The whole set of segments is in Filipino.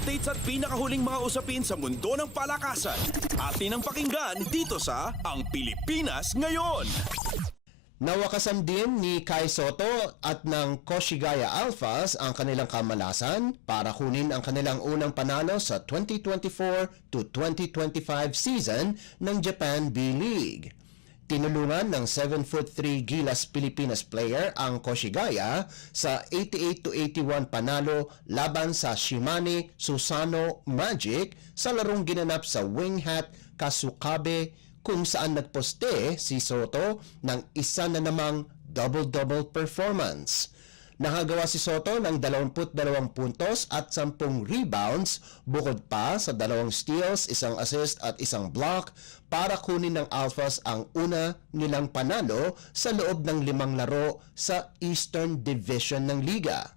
Updates at pinakahuling mga usapin sa mundo ng palakasan. Atin ang pakinggan dito sa Ang Pilipinas Ngayon. Nawakasan din ni Kai Sotto at ng Koshigaya Alphas ang kanilang kamalasan para kunin ang kanilang unang panalo sa 2024 to 2025 season ng Japan B-League. Tinulungan ng 7'3" Gilas Pilipinas player ang Koshigaya sa 88 to 81 panalo laban sa Shimane Susano Magic sa larong ginanap sa Winghat Kasukabe, kung saan nagposte si Sotto ng isa na namang double-double performance. Nakagawa si Sotto ng 22 puntos at 10 rebounds bukod pa sa 2 steals, 1 assist at 1 block para kunin ng Alphas ang una nilang panalo sa loob ng 5 laro sa Eastern Division ng Liga.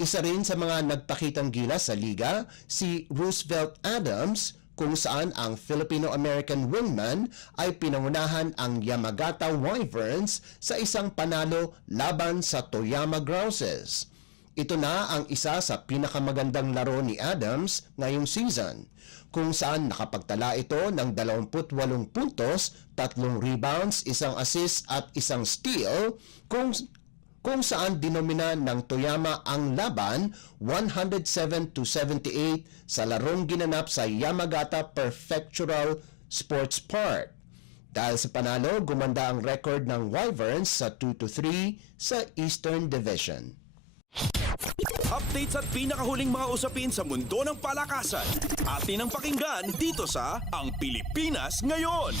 Isa rin sa mga nagpakitang gilas sa Liga si Roosevelt Adams, kung saan ang Filipino-American wingman ay pinangunahan ang Yamagata Wyverns sa isang panalo laban sa Toyama Grouses. Ito na ang isa sa pinakamagandang laro ni Adams ngayong season, kung saan nakapagtala ito ng 28 puntos, 3 rebounds, 1 assist at 1 steal, kung saan dinomina ng Toyama ang laban 107 to 78 sa larong ginanap sa Yamagata Prefectural Sports Park. Dahil sa panalo, gumanda ang record ng Wyverns sa 2 to 3 sa Eastern Division. Updates at pinakahuling mga usapin sa mundo ng palakasan. Atin ang pakinggan dito sa Ang Pilipinas Ngayon.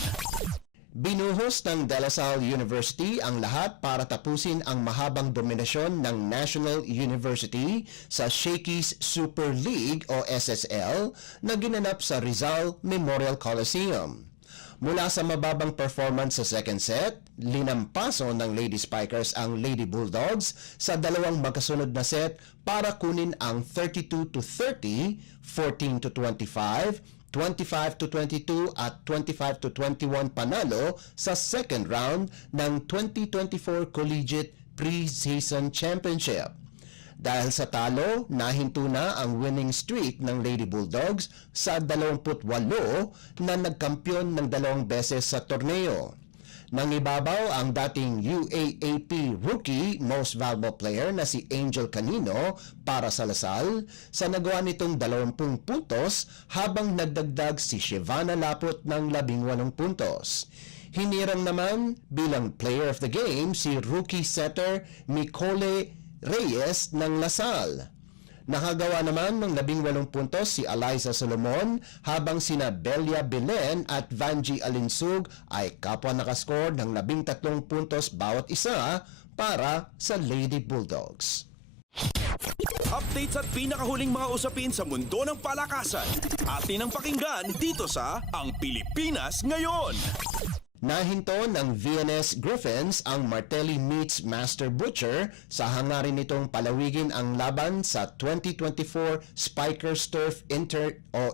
Binuhos ng De La Salle University ang lahat para tapusin ang mahabang dominasyon ng National University sa Shakey's Super League o SSL na ginanap sa Rizal Memorial Coliseum. Mula sa mababang performance sa second set, linampaso ng Lady Spikers ang Lady Bulldogs sa dalawang magkasunod na set para kunin ang 32 to 30, 14 to 25, 25 to 22 at 25 to 21 panalo sa second round ng 2024 Collegiate Preseason Championship. Dahil sa talo, nahinto na ang winning streak ng Lady Bulldogs sa 28 na nagkampyon ng 2 beses sa torneo. Nangibabaw ang dating UAAP Rookie Most Valuable Player na si Angel Canino para sa Lasal sa nagawa nitong 20 puntos habang nagdagdag si Shivana Lapot ng 18 puntos. Hinirang naman bilang Player of the Game si rookie setter Micole Reyes ng Lasal. Nakagawa naman ng 18 puntos si Eliza Solomon habang sina Belia Belen at Vanji Alinsug ay kapwa nakascore ng 13 puntos bawat isa para sa Lady Bulldogs. Updates at pinakahuling mga usapin sa mundo ng palakasan. Atin ang pakinggan dito sa Ang Pilipinas Ngayon. Nahinto ng VNS Griffins ang Martelli meets Master Butcher sa hangarin nitong palawigin ang laban sa 2024 Spikers Turf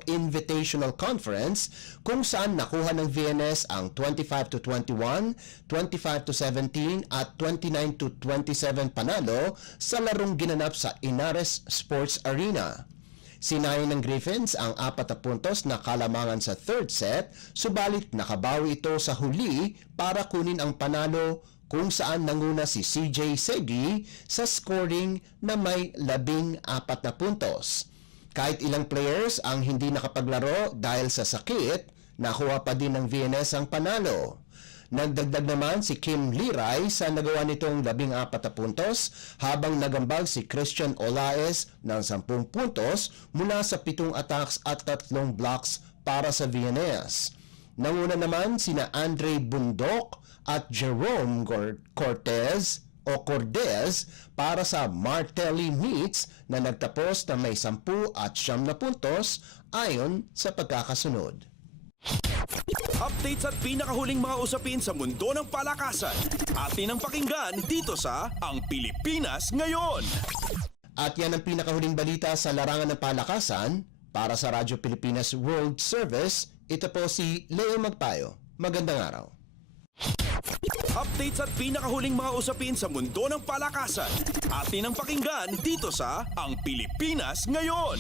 Invitational Conference, kung saan nakuha ng VNS ang 25 to 21, 25 to 17 at 29 to 27 panalo sa larong ginanap sa Inares Sports Arena. Sinayin ng Griffins ang 4 puntos na kalamangan sa third set, subalit nakabawi ito sa huli para kunin ang panalo, kung saan nanguna si CJ Segi sa scoring na may 14 na puntos. Kahit ilang players ang hindi nakapaglaro dahil sa sakit, nakuha pa din ng VNS ang panalo. Nagdagdag naman si Kim Liray sa nagawa nitong 14 puntos habang nagambag si Christian Olaez ng 10 puntos mula sa 7 attacks at 3 blocks para sa VNS. Nanguna naman sina Andre Bundok at Jerome Cortez para sa Martelli Meets na nagtapos na may 10 at 9 na puntos ayon sa pagkakasunod. Updates at pinakahuling mga usapin sa mundo ng palakasan. Atin ang pakinggan dito sa Ang Pilipinas Ngayon. At yan ang pinakahuling balita sa larangan ng palakasan. Para sa Radyo Pilipinas World Service, ito po si Leo Magpayo. Magandang araw. Updates at pinakahuling mga usapin sa mundo ng palakasan. Atin ang pakinggan dito sa Ang Pilipinas Ngayon.